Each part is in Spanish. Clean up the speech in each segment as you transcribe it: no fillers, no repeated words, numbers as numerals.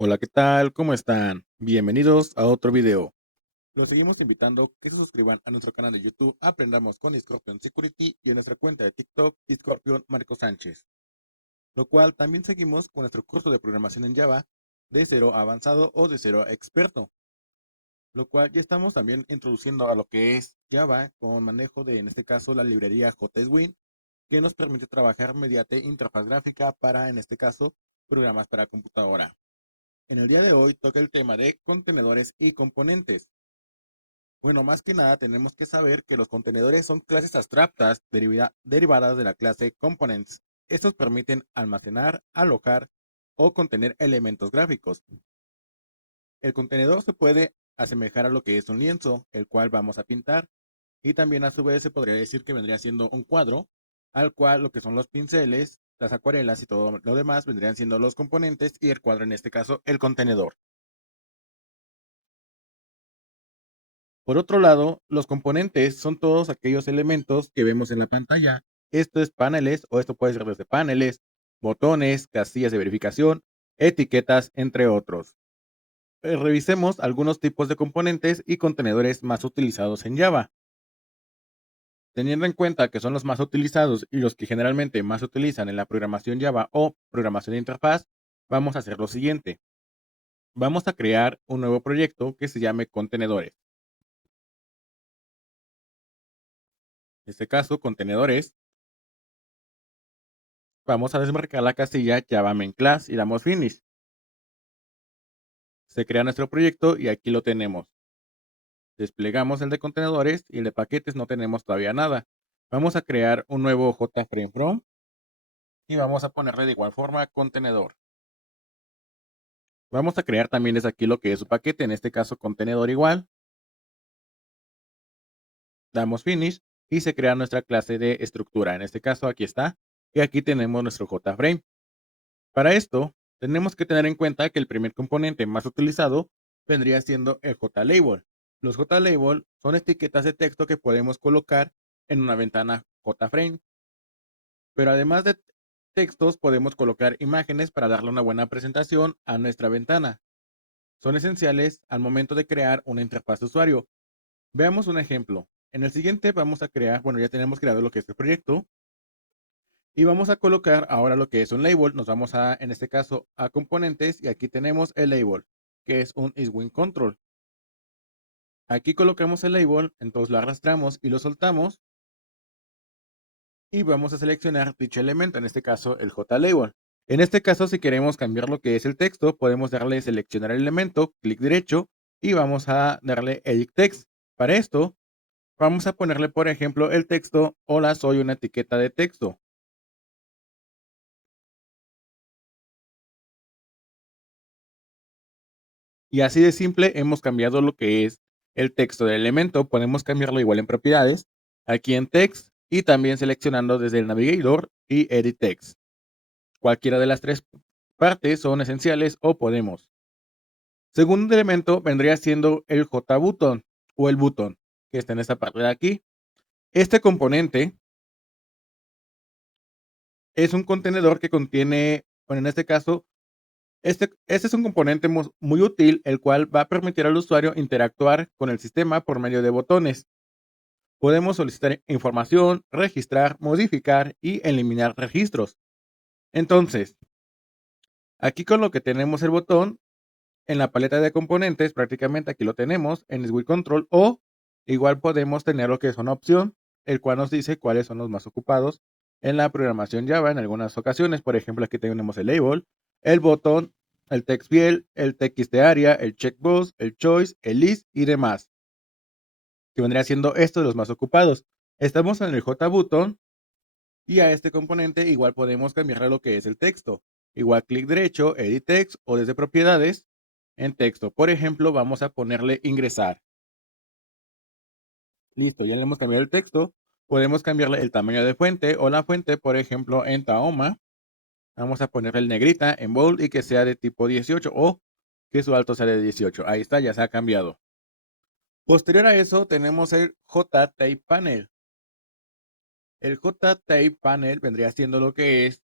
Hola, ¿qué tal? ¿Cómo están? Bienvenidos a otro video. Los seguimos invitando que se suscriban a nuestro canal de YouTube Aprendamos con Scorpion Security y en nuestra cuenta de TikTok Scorpion Marco Sánchez, lo cual también seguimos con nuestro curso de programación en Java de cero a avanzado o de cero a experto, lo cual ya estamos también introduciendo a lo que es Java con manejo de, en este caso, la librería JSWin, que nos permite trabajar mediante interfaz gráfica para, en este caso, programas para computadora. En el día de hoy toca el tema de contenedores y componentes. Bueno, más que nada tenemos que saber que los contenedores son clases abstractas derivadas de la clase components. Estos permiten almacenar, alojar o contener elementos gráficos. El contenedor se puede asemejar a lo que es un lienzo, el cual vamos a pintar, y también a su vez se podría decir que vendría siendo un cuadro, al cual lo que son los pinceles, las acuarelas y todo lo demás vendrían siendo los componentes y el cuadro en este caso el contenedor. Por otro lado, los componentes son todos aquellos elementos que vemos en la pantalla. Esto es paneles o esto puede ser desde paneles, botones, casillas de verificación, etiquetas, entre otros. Revisemos algunos tipos de componentes y contenedores más utilizados en Java. Teniendo en cuenta que son los más utilizados y los que generalmente más se utilizan en la programación Java o programación de interfaz, vamos a hacer lo siguiente. Vamos a crear un nuevo proyecto que se llame contenedores. En este caso, contenedores. Vamos a desmarcar la casilla Java Main Class y damos Finish. Se crea nuestro proyecto y aquí lo tenemos. Desplegamos el de contenedores y el de paquetes no tenemos todavía nada. Vamos a crear un nuevo JFrame From y vamos a ponerle de igual forma contenedor. Vamos a crear también desde aquí lo que es su paquete, en este caso contenedor igual. Damos Finish y se crea nuestra clase de estructura. En este caso aquí está. Y aquí tenemos nuestro JFrame. Para esto, tenemos que tener en cuenta que el primer componente más utilizado vendría siendo el JLabel. Los JLabel son etiquetas de texto que podemos colocar en una ventana JFrame, pero además de textos podemos colocar imágenes para darle una buena presentación a nuestra ventana. Son esenciales al momento de crear una interfaz de usuario. Veamos un ejemplo. En el siguiente vamos a crear, bueno, ya tenemos creado lo que es el proyecto, y vamos a colocar ahora lo que es un label. Nos vamos a, en este caso, a componentes y aquí tenemos el label, que es un isWin control. Aquí colocamos el label, entonces lo arrastramos y lo soltamos y vamos a seleccionar dicho elemento, en este caso el JLabel. En este caso, si queremos cambiar lo que es el texto, podemos darle seleccionar el elemento, clic derecho y vamos a darle Edit Text. Para esto, vamos a ponerle, por ejemplo, el texto, hola, soy una etiqueta de texto. Y así de simple hemos cambiado lo que es el texto del elemento. Podemos cambiarlo igual en propiedades, aquí en text y también seleccionando desde el navegador y edit text. Cualquiera de las tres partes son esenciales o podemos. Segundo elemento vendría siendo el JButton o el button que está en esta parte de aquí. Este componente es un contenedor que contiene, bueno, en este caso, este es un componente muy útil, el cual va a permitir al usuario interactuar con el sistema por medio de botones. Podemos solicitar información, registrar, modificar y eliminar registros. Entonces, aquí con lo que tenemos el botón, en la paleta de componentes, prácticamente aquí lo tenemos en Switch Control o igual podemos tener lo que es una opción, el cual nos dice cuáles son los más ocupados en la programación Java en algunas ocasiones. Por ejemplo, aquí tenemos el label, el botón, el text field, el text de área, el checkbox, el choice, el list y demás, que vendría siendo esto de los más ocupados. Estamos en el JButton y a este componente igual podemos cambiarle lo que es el texto. Igual clic derecho, edit text o desde propiedades en texto. Por ejemplo, vamos a ponerle ingresar. Listo, ya le hemos cambiado el texto. Podemos cambiarle el tamaño de fuente o la fuente, por ejemplo, en Tahoma. Vamos a ponerle el negrita en bold y que sea de tipo 18 o que su alto sea de 18. Ahí está, ya se ha cambiado. Posterior a eso tenemos el JType Panel. El JType Panel vendría siendo lo que es,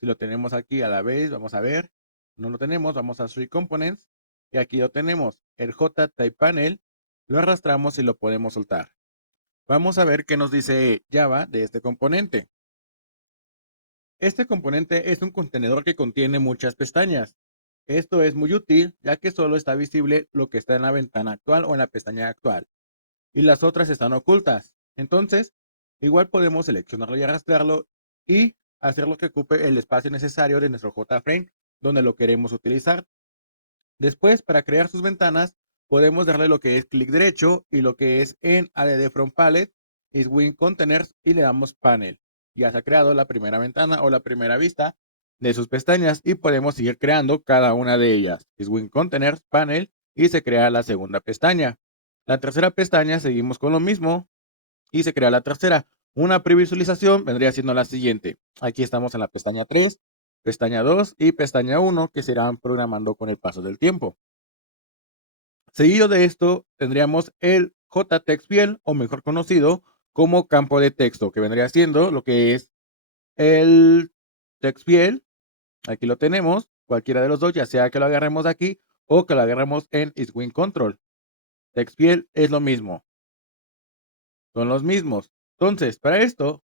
si lo tenemos aquí a la vez, vamos a ver. no lo tenemos, vamos a Switch Components y aquí lo tenemos, el JTypePanel, lo arrastramos y lo podemos soltar. Vamos a ver qué nos dice Java de este componente. Este componente es un contenedor que contiene muchas pestañas. Esto es muy útil ya que solo está visible lo que está en la ventana actual o en la pestaña actual y las otras están ocultas. Entonces, igual podemos seleccionarlo y arrastrarlo y hacer lo que ocupe el espacio necesario de nuestro JFrame donde lo queremos utilizar. Después, para crear sus ventanas, podemos darle lo que es clic derecho y lo que es en add from palette, Swing Containers y le damos panel. Ya se ha creado la primera ventana o la primera vista de sus pestañas y podemos seguir creando cada una de ellas. Swing Containers, panel y se crea la segunda pestaña. La tercera pestaña seguimos con lo mismo y se crea la tercera. Una previsualización vendría siendo la siguiente. Aquí estamos en la pestaña 3, pestaña 2 y pestaña 1 que se irán programando con el paso del tiempo. Seguido de esto tendríamos el JTextField o mejor conocido como campo de texto que vendría siendo lo que es el TextField. Aquí lo tenemos, cualquiera de los dos, ya sea que lo agarremos aquí o que lo agarremos en Swing Control. TextField es lo mismo, son los mismos. Entonces, para esto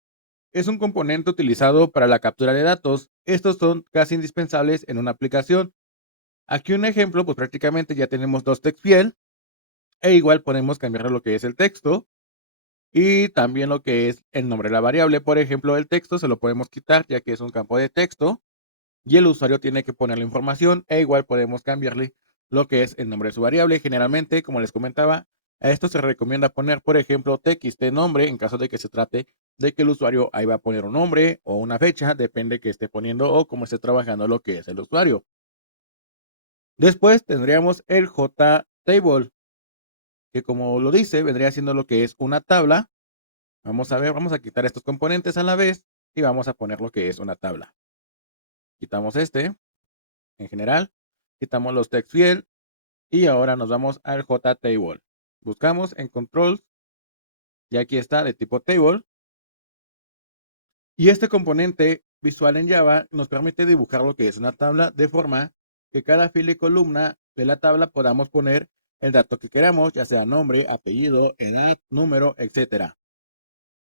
es un componente utilizado para la captura de datos. Estos son casi indispensables en una aplicación. Aquí un ejemplo, pues prácticamente ya tenemos dos TextField e igual podemos cambiar lo que es el texto y también lo que es el nombre de la variable. Por ejemplo, el texto se lo podemos quitar ya que es un campo de texto y el usuario tiene que poner la información e igual podemos cambiarle lo que es el nombre de su variable. Generalmente, como les comentaba, a esto se recomienda poner, por ejemplo, txt nombre en caso de que se trate de que el usuario ahí va a poner un nombre o una fecha, depende que esté poniendo o cómo esté trabajando lo que es el usuario. Después tendríamos el JTable, que como lo dice, vendría siendo lo que es una tabla. Vamos a ver, vamos a quitar estos componentes a la vez y vamos a poner lo que es una tabla. Quitamos este en general, quitamos los text field y ahora nos vamos al JTable. Buscamos en controls y aquí está de tipo table. Y este componente visual en Java nos permite dibujar lo que es una tabla de forma que cada fila y columna de la tabla podamos poner el dato que queramos, ya sea nombre, apellido, edad, número, etcétera.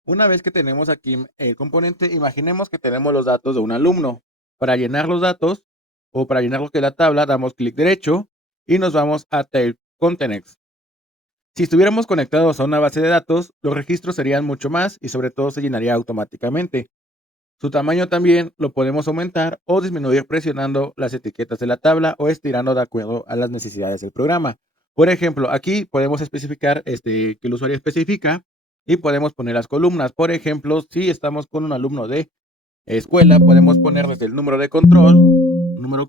Una vez que tenemos aquí el componente, imaginemos que tenemos los datos de un alumno. Para llenar los datos o para llenar lo que es la tabla, damos clic derecho y nos vamos a Table Contents. Si estuviéramos conectados a una base de datos, los registros serían mucho más y sobre todo se llenaría automáticamente. Su tamaño también lo podemos aumentar o disminuir presionando las etiquetas de la tabla o estirando de acuerdo a las necesidades del programa. Por ejemplo, aquí podemos especificar que el usuario especifica y podemos poner las columnas. Por ejemplo, si estamos con un alumno de escuela, podemos poner desde el número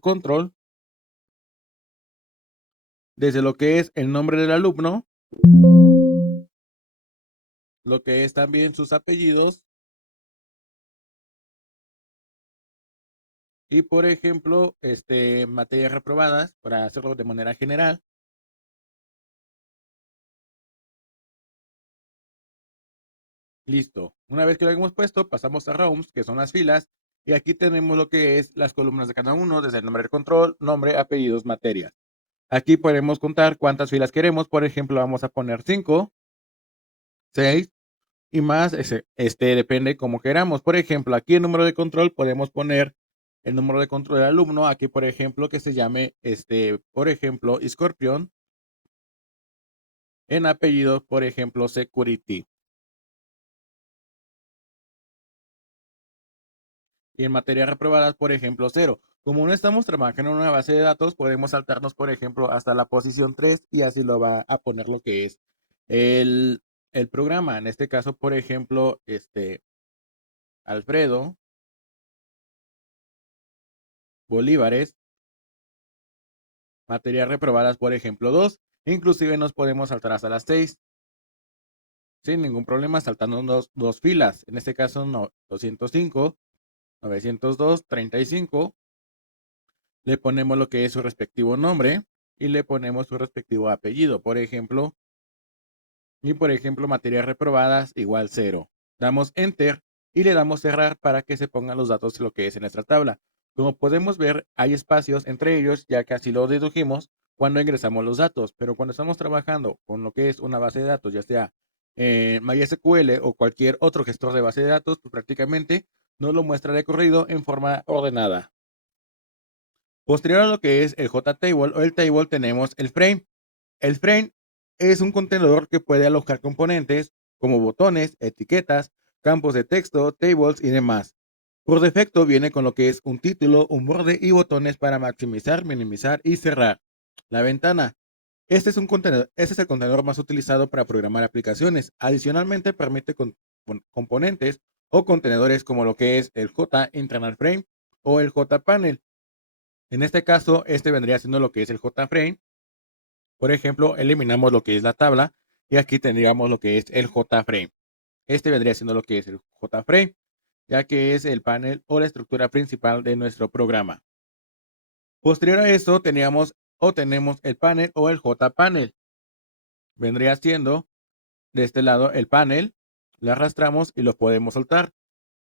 control, desde lo que es el nombre del alumno, lo que es también sus apellidos y, por ejemplo, materias reprobadas para hacerlo de manera general. Listo. Una vez que lo hemos puesto, pasamos a rows, que son las filas, y aquí tenemos lo que es las columnas de cada uno, desde el nombre de control, nombre, apellidos, materias. Aquí podemos contar cuántas filas queremos. Por ejemplo, vamos a poner 5, 6 y más. Depende como queramos. Por ejemplo, aquí el número de control podemos poner el número de control del alumno. Aquí, por ejemplo, que se llame, por ejemplo, Scorpion. En apellidos, por ejemplo, Security. Y en materias reprobadas, por ejemplo, 0. Como no estamos trabajando en una base de datos, podemos saltarnos, por ejemplo, hasta la posición 3 y así lo va a poner lo que es el, el programa. En este caso, por ejemplo, Alfredo Bolívares, materias reprobadas, por ejemplo, 2. Inclusive nos podemos saltar hasta las 6 sin ningún problema, saltando dos filas. En este caso, no, 205, 902, 35. Le ponemos lo que es su respectivo nombre y le ponemos su respectivo apellido. Por ejemplo, materias reprobadas igual 0. Damos enter y le damos cerrar para que se pongan los datos de lo que es en nuestra tabla. Como podemos ver, hay espacios entre ellos, ya que así lo dedujimos cuando ingresamos los datos, pero cuando estamos trabajando con lo que es una base de datos, ya sea MySQL o cualquier otro gestor de base de datos, pues prácticamente nos lo muestra de corrido en forma ordenada. Posterior a lo que es el JTable o el table, tenemos el frame. El frame es un contenedor que puede alojar componentes como botones, etiquetas, campos de texto, tables y demás. Por defecto viene con lo que es un título, un borde y botones para maximizar, minimizar y cerrar la ventana. Este es el contenedor más utilizado para programar aplicaciones. Adicionalmente permite componentes o contenedores como lo que es el J-Internal Frame o el J-Panel. En este caso, este vendría siendo lo que es el J-Frame. Por ejemplo, eliminamos lo que es la tabla y aquí tendríamos lo que es el J-Frame. Este vendría siendo lo que es el J-Frame, ya que es el panel o la estructura principal de nuestro programa. Posterior a esto, tenemos el panel o el J-Panel. Vendría siendo de este lado el panel, lo arrastramos y lo podemos soltar.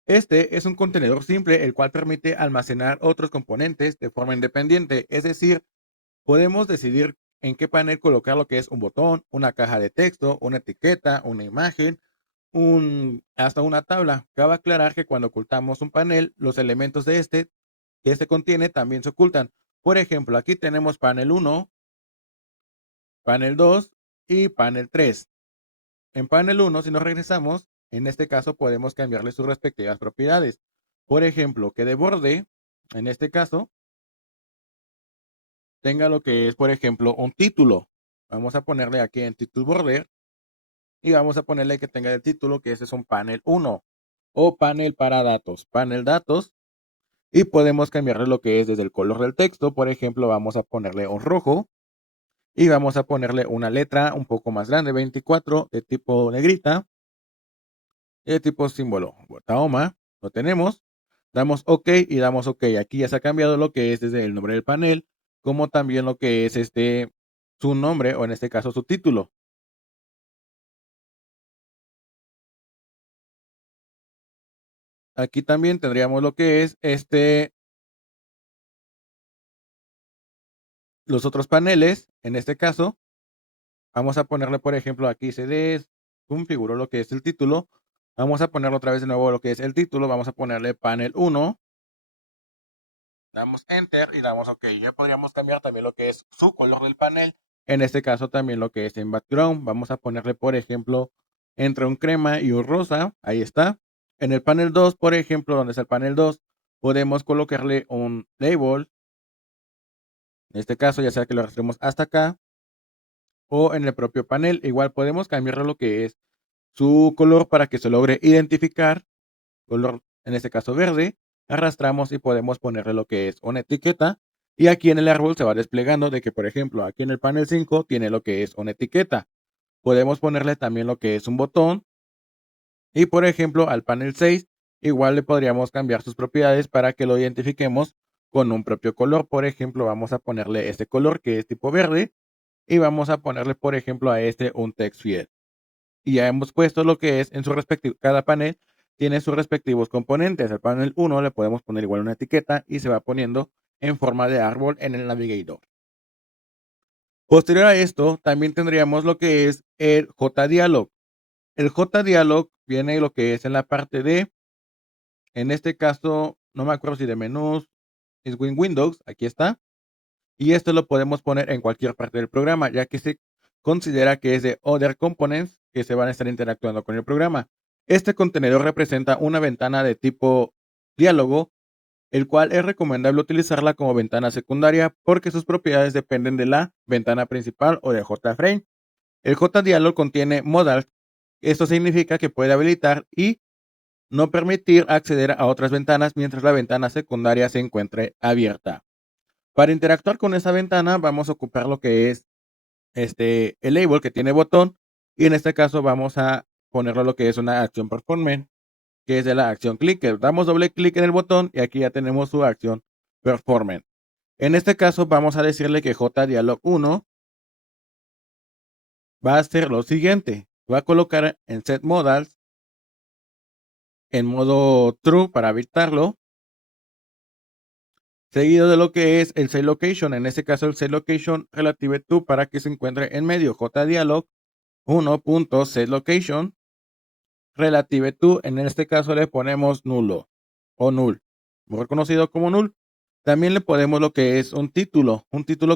Este es un contenedor simple, el cual permite almacenar otros componentes de forma independiente, es decir, podemos decidir en qué panel colocar lo que es un botón, una caja de texto, una etiqueta, una imagen, hasta una tabla. Cabe aclarar que cuando ocultamos un panel, los elementos que este contiene también se ocultan. Por ejemplo, aquí tenemos panel 1, panel 2 y panel 3. En panel 1, si nos regresamos, en este caso podemos cambiarle sus respectivas propiedades. Por ejemplo, que de borde, en este caso, tenga lo que es, por ejemplo, un título. Vamos a ponerle aquí en Title Border y vamos a ponerle que tenga el título, que ese es un panel 1 o panel para datos, panel datos, y podemos cambiarle lo que es desde el color del texto. Por ejemplo, vamos a ponerle un rojo y vamos a ponerle una letra un poco más grande, 24, de tipo negrita y de tipo símbolo. Tahoma, lo tenemos, damos OK y damos OK. Aquí ya se ha cambiado lo que es desde el nombre del panel, como también lo que es su nombre o en este caso su título. Aquí también tendríamos lo que es los otros paneles. En este caso, vamos a ponerle, por ejemplo, aquí se configuró lo que es el título. Vamos a ponerlo otra vez de nuevo lo que es el título. Vamos a ponerle panel 1. Damos Enter y damos OK. Ya podríamos cambiar también lo que es su color del panel. En este caso también lo que es en background. Vamos a ponerle, por ejemplo, entre un crema y un rosa. Ahí está. En el panel 2, por ejemplo, donde está el panel 2, podemos colocarle un label. En este caso, ya sea que lo arrastremos hasta acá o en el propio panel. Igual podemos cambiarle lo que es su color para que se logre identificar. Color, en este caso verde. Arrastramos y podemos ponerle lo que es una etiqueta. Y aquí en el árbol se va desplegando de que, por ejemplo, aquí en el panel 5 tiene lo que es una etiqueta. Podemos ponerle también lo que es un botón. Y por ejemplo, al panel 6, igual le podríamos cambiar sus propiedades para que lo identifiquemos con un propio color. Por ejemplo, vamos a ponerle este color que es tipo verde y vamos a ponerle, por ejemplo, a este un text field. Y ya hemos puesto lo que es en su respectivo, cada panel tiene sus respectivos componentes. Al panel 1 le podemos poner igual una etiqueta y se va poniendo en forma de árbol en el navigator. Posterior a esto, también tendríamos lo que es el JDialog. El JDialog viene lo que es en la parte de, en este caso, no me acuerdo si de menús, es Windows, aquí está. Y esto lo podemos poner en cualquier parte del programa, ya que se considera que es de Other Components que se van a estar interactuando con el programa. Este contenedor representa una ventana de tipo diálogo, el cual es recomendable utilizarla como ventana secundaria porque sus propiedades dependen de la ventana principal o de JFrame. El JDialog contiene modal. Esto significa que puede habilitar y no permitir acceder a otras ventanas mientras la ventana secundaria se encuentre abierta. Para interactuar con esa ventana vamos a ocupar lo que es el label que tiene botón y en este caso vamos a ponerlo lo que es una acción performance, que es de la acción clicker. Damos doble clic en el botón y aquí ya tenemos su acción performance. En este caso vamos a decirle que JDialog 1 va a hacer lo siguiente. Va a colocar en set modals en modo true para habilitarlo. seguido de lo que es el set location. En este caso, el set location relative to para que se encuentre en medio. JDialog 1.setLocation relative to. En este caso le ponemos nulo o null, mejor conocido como null. También le podemos lo que es un título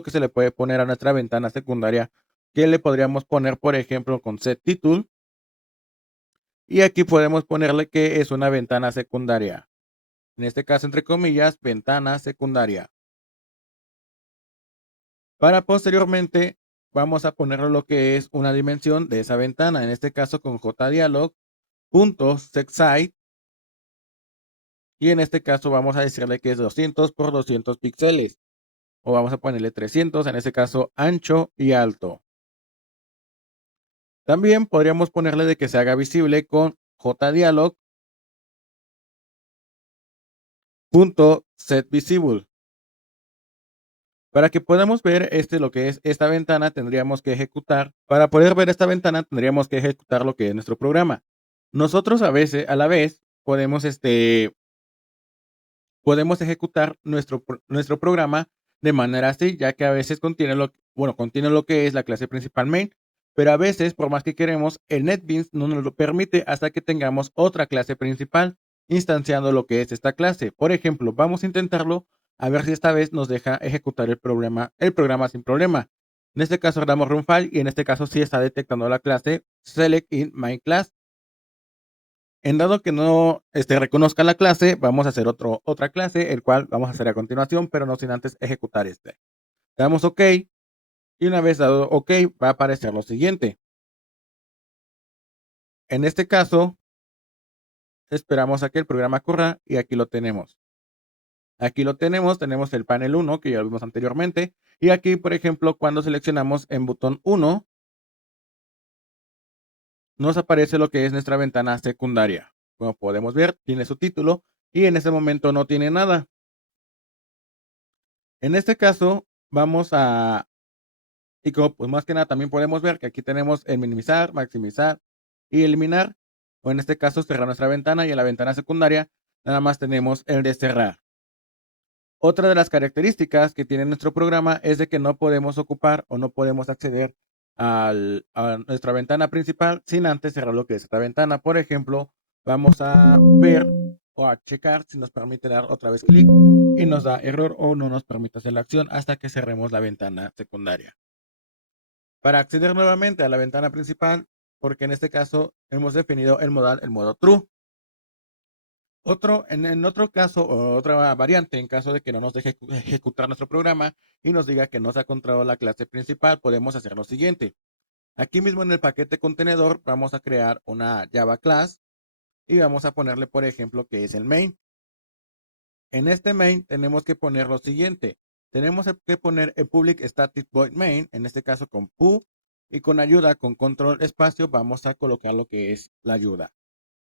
que se le puede poner a nuestra ventana secundaria, que le podríamos poner, por ejemplo, con setTitle. Y aquí podemos ponerle que es una ventana secundaria. En este caso, entre comillas, ventana secundaria. Para posteriormente, vamos a ponerle lo que es una dimensión de esa ventana. En este caso, con JDialog.setSize. Y en este caso, vamos a decirle que es 200 por 200 píxeles. O vamos a ponerle 300, en este caso, ancho y alto. También podríamos ponerle de que se haga visible con JDialog.setVisible. Para que podamos ver lo que es esta ventana, tendríamos que ejecutar. Para poder ver esta ventana, tendríamos que ejecutar lo que es nuestro programa. Nosotros a la vez, podemos ejecutar nuestro programa de manera así, ya que a veces contiene lo que es la clase principal main, pero a veces, por más que queremos, el NetBeans no nos lo permite hasta que tengamos otra clase principal instanciando lo que es esta clase. Por ejemplo, vamos a intentarlo a ver si esta vez nos deja ejecutar el programa sin problema. En este caso, damos run file y en este caso sí está detectando la clase select in main class. En dado que no reconozca la clase, vamos a hacer otra clase, el cual vamos a hacer a continuación, pero no sin antes ejecutar Damos OK y una vez dado OK va a aparecer lo siguiente. En este caso, esperamos a que el programa corra y aquí lo tenemos. Tenemos el panel 1 que ya lo vimos anteriormente y aquí, por ejemplo, cuando seleccionamos en botón 1, nos aparece lo que es nuestra ventana secundaria. Como podemos ver, tiene su título y en este momento no tiene nada. En este caso, y como pues más que nada también podemos ver que aquí tenemos el minimizar, maximizar y eliminar, o en este caso cerrar nuestra ventana y en la ventana secundaria nada más tenemos el de cerrar. Otra de las características que tiene nuestro programa es de que no podemos ocupar o no podemos acceder a nuestra ventana principal sin antes cerrar lo que es esta ventana. Por ejemplo, vamos a ver o a checar si nos permite dar otra vez clic y nos da error o no nos permite hacer la acción hasta que cerremos la ventana secundaria. Para acceder nuevamente a la ventana principal, porque en este caso hemos definido el modo true. En otro caso, o otra variante, en caso de que no nos deje ejecutar nuestro programa y nos diga que no se ha encontrado la clase principal, podemos hacer lo siguiente. Aquí mismo en el paquete contenedor vamos a crear una Java class y vamos a ponerle, por ejemplo, que es el main. En este main tenemos que poner lo siguiente. Tenemos que poner el public static void main, en este caso con pu, y con ayuda, con control espacio, vamos a colocar lo que es la ayuda.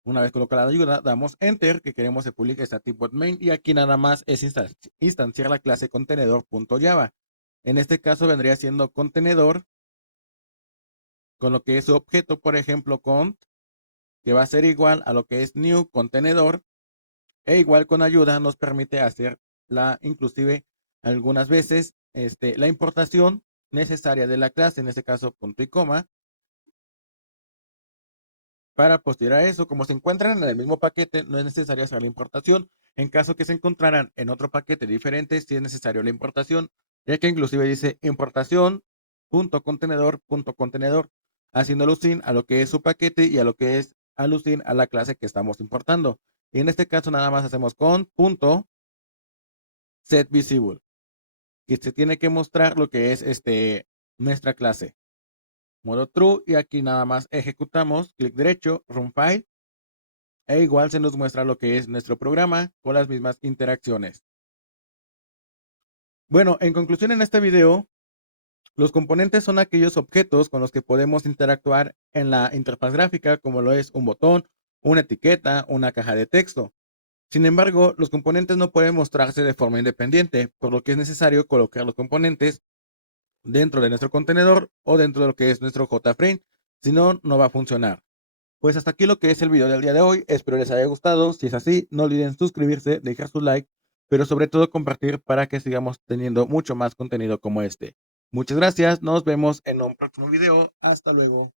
Una vez colocada la ayuda, damos enter, que queremos el public static void main, y aquí nada más es instanciar la clase contenedor.java. En este caso vendría siendo contenedor, con lo que es su objeto, por ejemplo, cont, que va a ser igual a lo que es new contenedor, e igual con ayuda nos permite hacer inclusive algunas veces la importación necesaria de la clase, en este caso punto y coma, para posterior a eso, como se encuentran en el mismo paquete, no es necesario hacer la importación. En caso que se encontraran en otro paquete diferente, sí es necesario la importación, ya que inclusive dice importación punto contenedor, haciendo alusión a lo que es su paquete y a lo que es alusión a la clase que estamos importando. Y en este caso nada más hacemos con punto set visible, que se tiene que mostrar lo que es nuestra clase. Modo true y aquí nada más ejecutamos, clic derecho, run file, e igual se nos muestra lo que es nuestro programa con las mismas interacciones. Bueno, en conclusión en este video, los componentes son aquellos objetos con los que podemos interactuar en la interfaz gráfica, como lo es un botón, una etiqueta, una caja de texto. Sin embargo, los componentes no pueden mostrarse de forma independiente, por lo que es necesario colocar los componentes dentro de nuestro contenedor o dentro de lo que es nuestro JFrame, si no, no va a funcionar. Pues hasta aquí lo que es el video del día de hoy, espero les haya gustado, si es así, no olviden suscribirse, dejar su like pero sobre todo compartir para que sigamos teniendo mucho más contenido como este. Muchas gracias, nos vemos en un próximo video. Hasta luego.